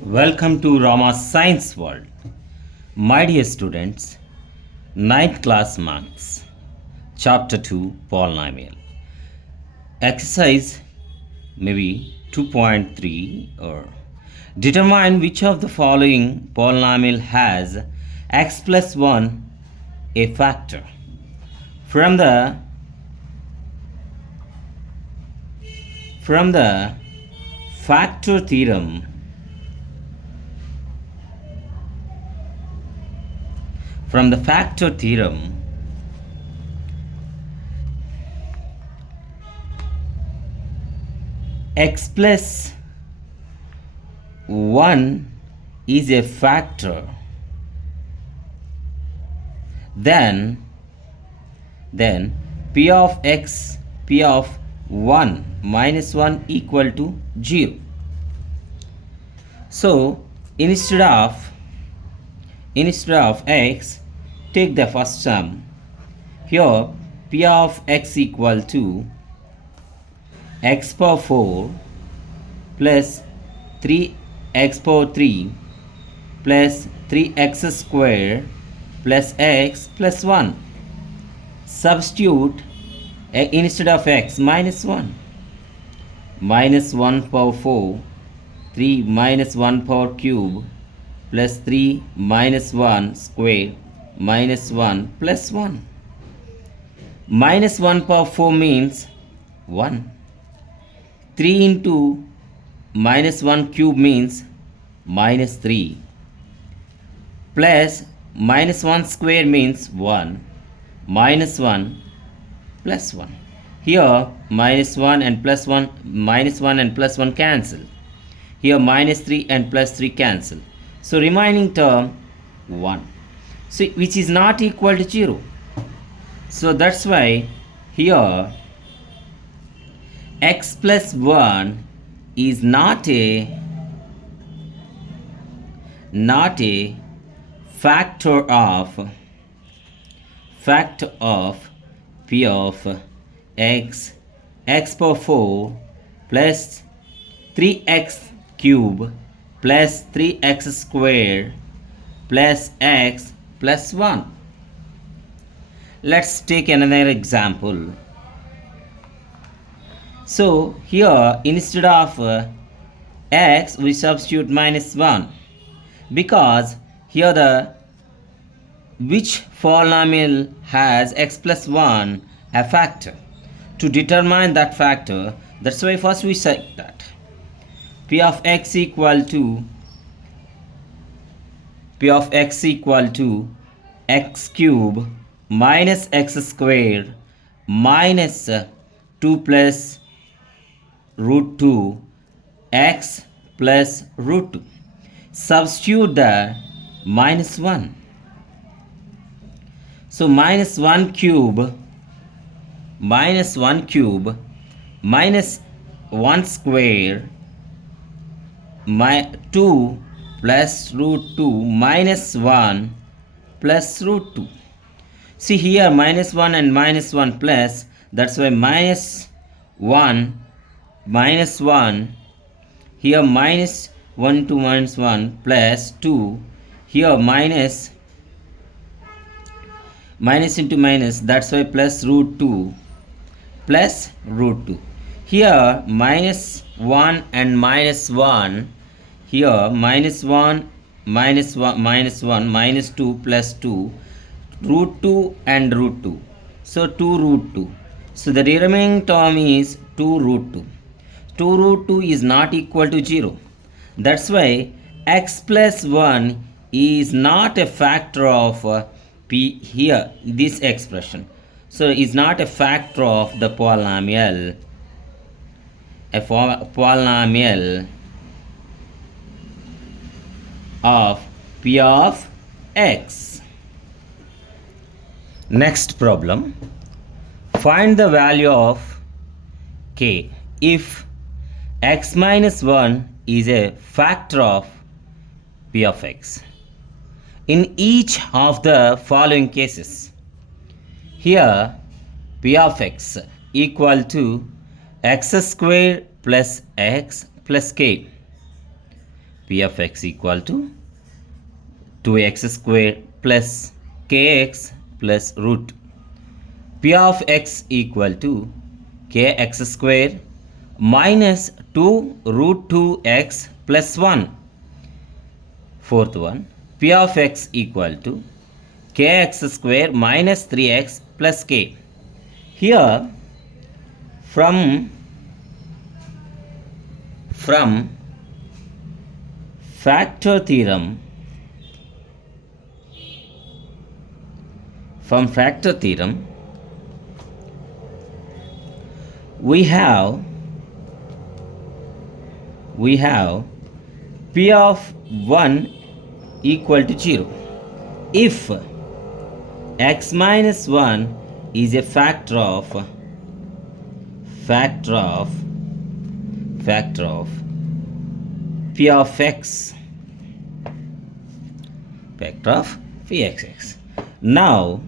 Welcome to Rama's Science World. My dear students, ninth class marks, Chapter 2 Polynomial. Exercise maybe 2.3 or determine which of the following polynomial has x plus 1 a factor. From the factor theorem, x plus 1 is a factor, then p of x, p of 1 minus 1 equal to 0. So instead of x, take the first sum. Here p of x equal to x power 4 plus 3x power 3 plus 3x square plus x plus 1. Substitute instead of x minus 1. Minus 1 power 4, 3 minus 1 power cube plus 3 minus 1 square minus 1 plus 1. Minus 1 power 4 means 1. 3 into minus 1 cube means minus 3. Plus minus 1 square means 1. Minus 1 plus 1. Here minus 1 and plus 1, minus 1 and plus 1 cancel. Here minus 3 and plus 3 cancel. So remaining term 1. So which is not equal to 0. So that's why here x plus 1 is not a factor of p of x power 4 plus 3x cube plus 3x square plus x plus 1. Let's take another example. So here instead of x we substitute minus 1, because here which polynomial has x plus 1 a factor. To determine that factor, that's why first we say that p of x equal to x cube minus x square minus 2 plus root 2 x plus root 2. Substitute the minus 1. So minus 1 cube minus 1 square 2 plus root 2 minus 1 plus root 2. See here minus 1 and minus 1 plus, that's why minus 1 here minus 1 to minus 1 plus 2, here minus into minus, that's why plus root 2 plus root 2. Here minus 1 and minus 1, here minus 1 minus 1 minus 2 plus 2, root 2 and root 2, so 2 root 2. So the remaining term is 2 root 2. 2 root 2 is not equal to 0. That's why x plus 1 is not a factor of p here, this expression. So is not a factor of the polynomial, of p of x. Next problem. Find the value of k if x minus 1 is a factor of p of x. In each of the following cases, here p of x equal to x square plus x plus k. P of x equal to 2x square plus kx plus root. P of x equal to kx square minus 2 root 2x plus 1. Fourth one, P of x equal to kx square minus 3x plus k. Here from factor theorem, we have P of 1 equal to 0 if x minus 1 is a factor of P of x, factor of Pxx. Now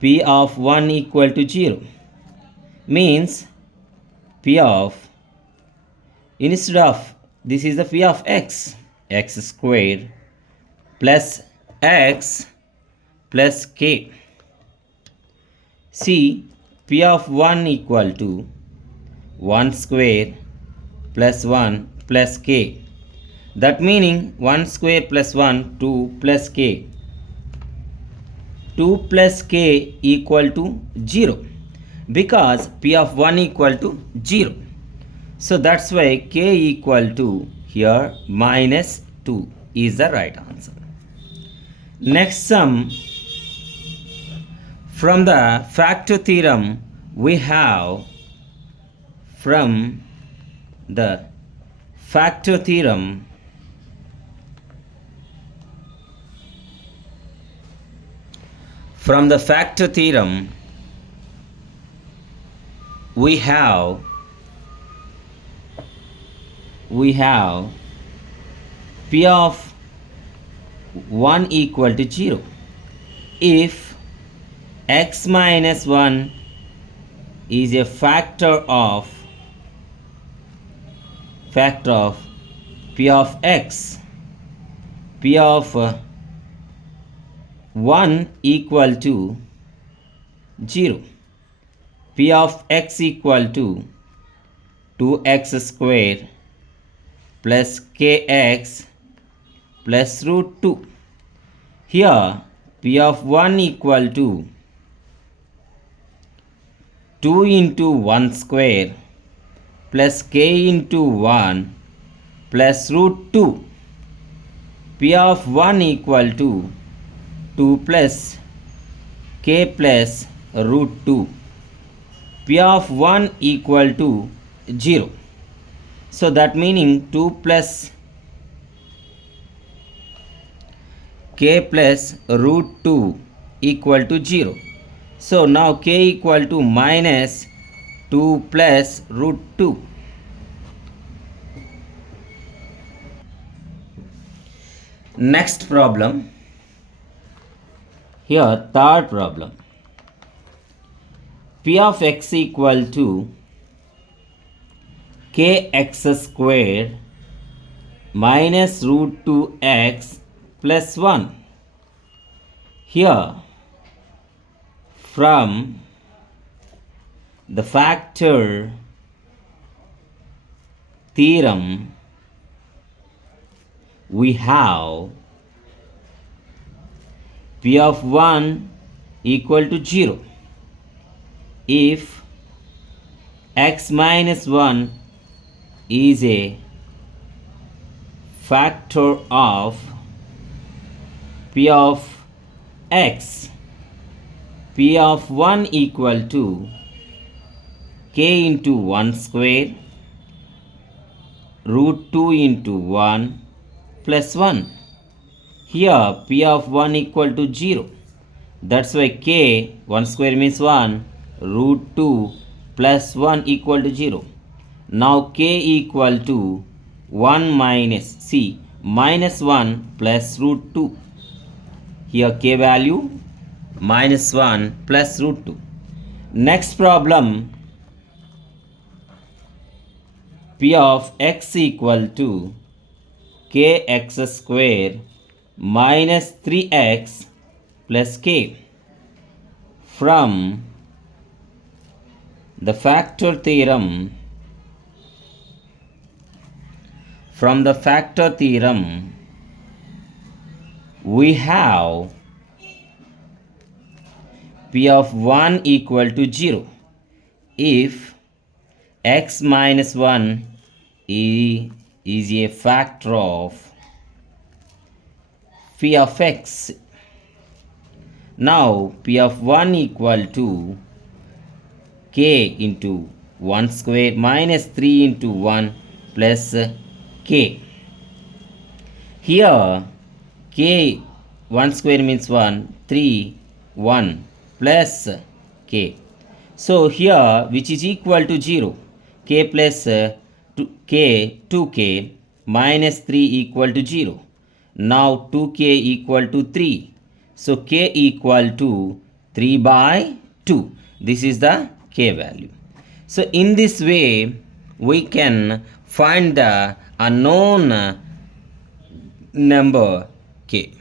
P of 1 equal to 0 means P of, instead of, this is the P of x square plus x plus k. See, P of 1 equal to 1 square plus 1 plus k. That meaning 1 square plus 1, 2 plus k. 2 plus k equal to 0 because P of 1 equal to 0. So that's why k equal to here minus 2 is the right answer. Next sum, from the factor theorem we have, from the factor theorem we have P of 1 equal to 0 if x minus 1 is a factor of P of x. P of 1 equal to 0. P of x equal to 2x square plus kx plus root 2. Here P of 1 equal to 2 into 1 square plus k into 1 plus root 2. P of 1 equal to 2 plus k plus root 2. P of 1 equal to 0. So that meaning 2 plus k plus root 2 equal to 0. So now k equal to minus 2 plus root 2. Next problem. Here third problem. P of x equal to kx square minus root 2x plus 1. Here from the factor theorem we have P of 1 equal to 0 if x minus 1 is a factor of P of x. P of 1 equal to k into 1 square root 2 into 1 plus 1. Here P of 1 equal to 0. That's why k, 1 square means 1, root 2 plus 1 equal to 0. Now k equal to 1 minus, see, minus 1 plus root 2. Here k value minus 1 plus root 2. Next problem, P of x equal to kx square minus 3x plus k. From the factor theorem, we have p of 1 equal to 0 if x minus 1 is a factor of p of x. Now p of 1 equal to k into 1 square minus 3 into 1 plus k. Here k 1 square means 1, 3, 1 plus k. So here which is equal to 0, k plus 2k minus 3 equal to 0. Now 2k equal to 3. So k equal to 3 by 2. This is the k value. So in this way we can find the unknown number k.